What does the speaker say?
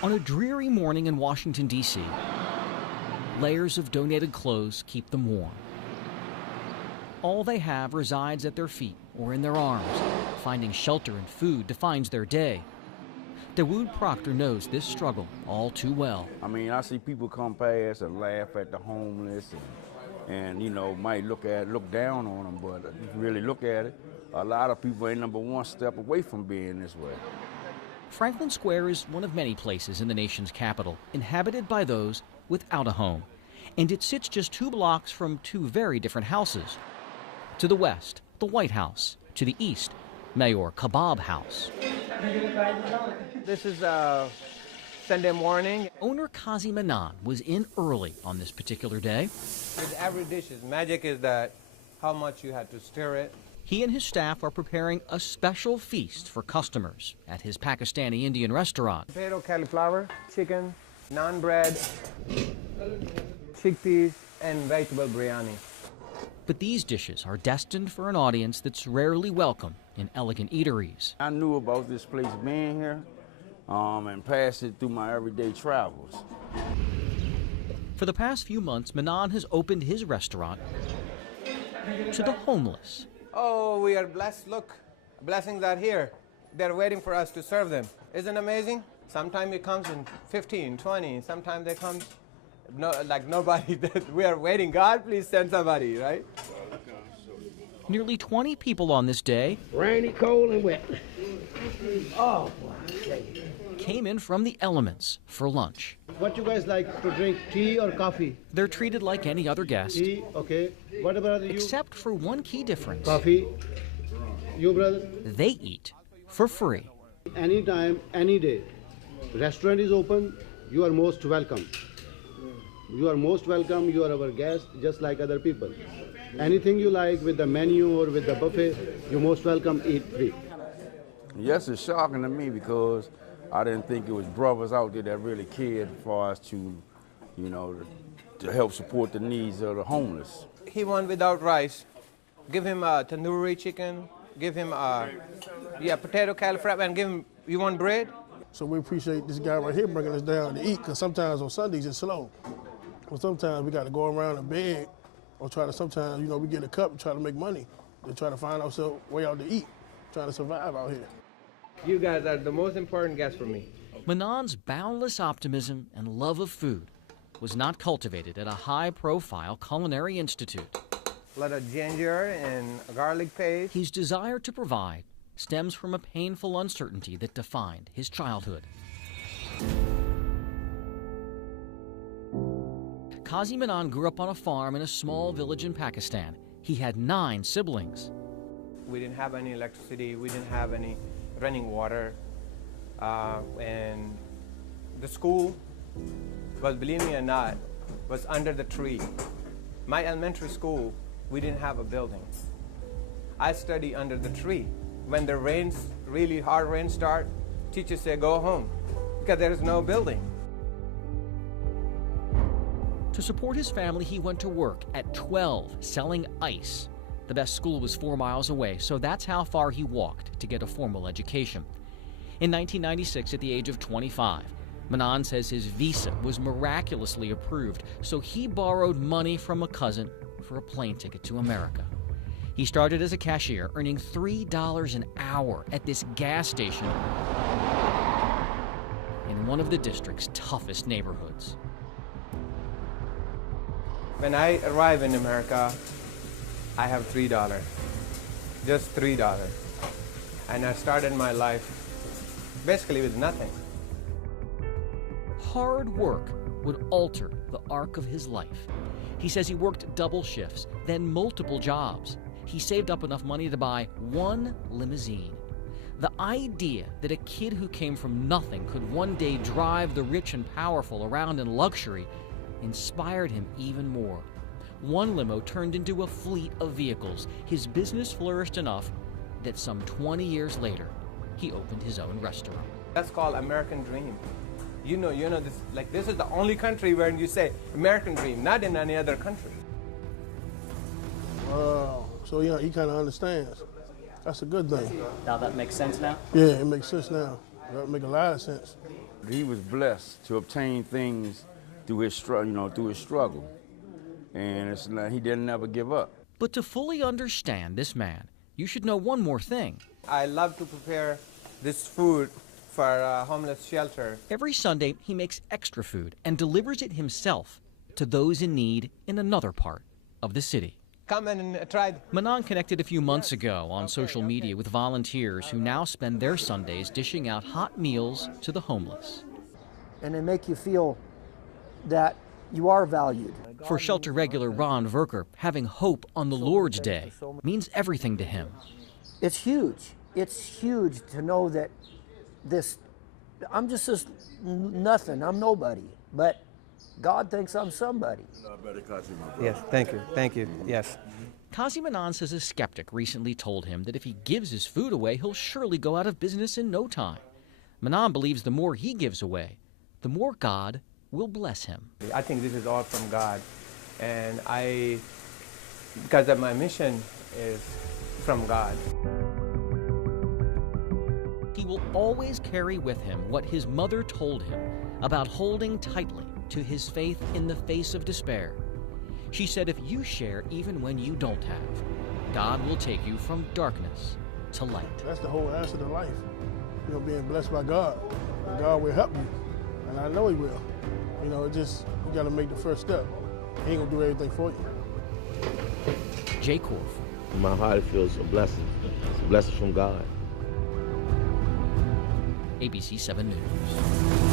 On a dreary morning in Washington, D.C., layers of donated clothes keep them warm. All they have resides at their feet or in their arms. Finding shelter and food defines their day. Dawood Proctor knows this struggle all too well. I mean, I see people come past and laugh at the homeless and you know, might look down on them, but if you really look at it, a lot of people ain't number one step away from being this way. Franklin Square is one of many places in the nation's capital inhabited by those without a home. And it sits just 2 blocks from 2 very different houses. To the west, the White House. To the east, Mayor Kebab House. This is Sunday morning. Owner Kazi Manan was in early on this particular day. With every dish, magic is that how much you had to stir it. He and his staff are preparing a special feast for customers at his Pakistani Indian restaurant. Potato, cauliflower, chicken, naan bread, chickpeas, and vegetable biryani. But these dishes are destined for an audience that's rarely welcome in elegant eateries. I knew about this place being here and passed it through my everyday travels. For the past few months, Manan has opened his restaurant to the homeless. Oh, we are blessed. Look, blessings are here. They're waiting for us to serve them. Isn't it amazing? Sometimes it comes in 15, 20. Sometimes they come like nobody. We are waiting. God, please send somebody, right? Nearly 20 people on this day, rainy, cold, and wet. Oh, came in from the elements for lunch. What you guys like to drink, tea or coffee? They're treated like any other guest. Tea, okay. What about you? Except for one key difference. Coffee. You, brother? They eat for free. Anytime, any day. Restaurant is open. You are most welcome. You are most welcome. You are our guest, just like other people. Anything you like with the menu or with the buffet, you're most welcome. Eat free. Yes, it's shocking to me because I didn't think it was brothers out there that really cared for us to, you know, to help support the needs of the homeless. He went without rice. Give him a tandoori chicken. Give him a potato cauliflower, and give him. You want bread? So we appreciate this guy right here bringing us down to eat, because sometimes on Sundays it's slow. But sometimes we got to go around and beg, or try to sometimes, you know, we get a cup and try to make money, to try to find ourselves way out to eat, trying to survive out here. You guys are the most important guests for me. Manan's boundless optimism and love of food was not cultivated at a high-profile culinary institute. A lot of ginger and garlic paste. His desire to provide stems from a painful uncertainty that defined his childhood. Kazi Manan grew up on a farm in a small village in Pakistan. He had 9 siblings. We didn't have any electricity. We didn't have any running water. And the school was, believe me or not, was under the tree. My elementary school, we didn't have a building. I studied under the tree. When the rains, really hard rain start, teachers say go home because there is no building. To support his family, he went to work at 12 selling ice. The best school was 4 miles away, so that's how far he walked to get a formal education. In 1996, at the age of 25, Manan says his visa was miraculously approved, so he borrowed money from a cousin for a plane ticket to America. He started as a cashier, earning $3 an hour at this gas station in one of the district's toughest neighborhoods. When I arrive in America, I have $3, just $3. And I started my life basically with nothing. Hard work would alter the arc of his life. He says he worked double shifts, then multiple jobs. He saved up enough money to buy 1 limousine. The idea that a kid who came from nothing could one day drive the rich and powerful around in luxury inspired him even more. 1 limo turned into a fleet of vehicles. His business flourished enough that some 20 years later, he opened his own restaurant. That's called American dream. You know this is the only country where you say American dream, not in any other country. Wow. So yeah, he kind of understands. That's a good thing. Now that makes sense now? Yeah, it makes sense now. That make a lot of sense. He was blessed to obtain things through his struggle, and it's like he didn't ever give up. But to fully understand this man, you should know one more thing. I love to prepare this food for a homeless shelter. Every Sunday, he makes extra food and delivers it himself to those in need in another part of the city. Come and try. Manon connected a few months ago on social media with volunteers who now spend their Sundays dishing out hot meals to the homeless. And they make you feel that you are valued. For shelter regular Ron Verker, having hope on the Lord's Day means everything to him. It's huge. It's huge to know that I'm just this nothing, I'm nobody, but God thinks I'm somebody. Yes, thank you, yes. Kazi Manon says a skeptic recently told him that if he gives his food away, he'll surely go out of business in no time. Manon believes the more he gives away, the more God will bless him. I think this is all from God, and because of my mission is from God. He will always carry with him what his mother told him about holding tightly to his faith in the face of despair. She said, if you share even when you don't have, God will take you from darkness to light. That's the whole answer to life. You know, being blessed by God. And God will help you, and I know He will. You know, you got to make the first step. He ain't gonna do everything for you. Jay Korf. In my heart, it feels a blessing. It's a blessing from God. ABC 7 News.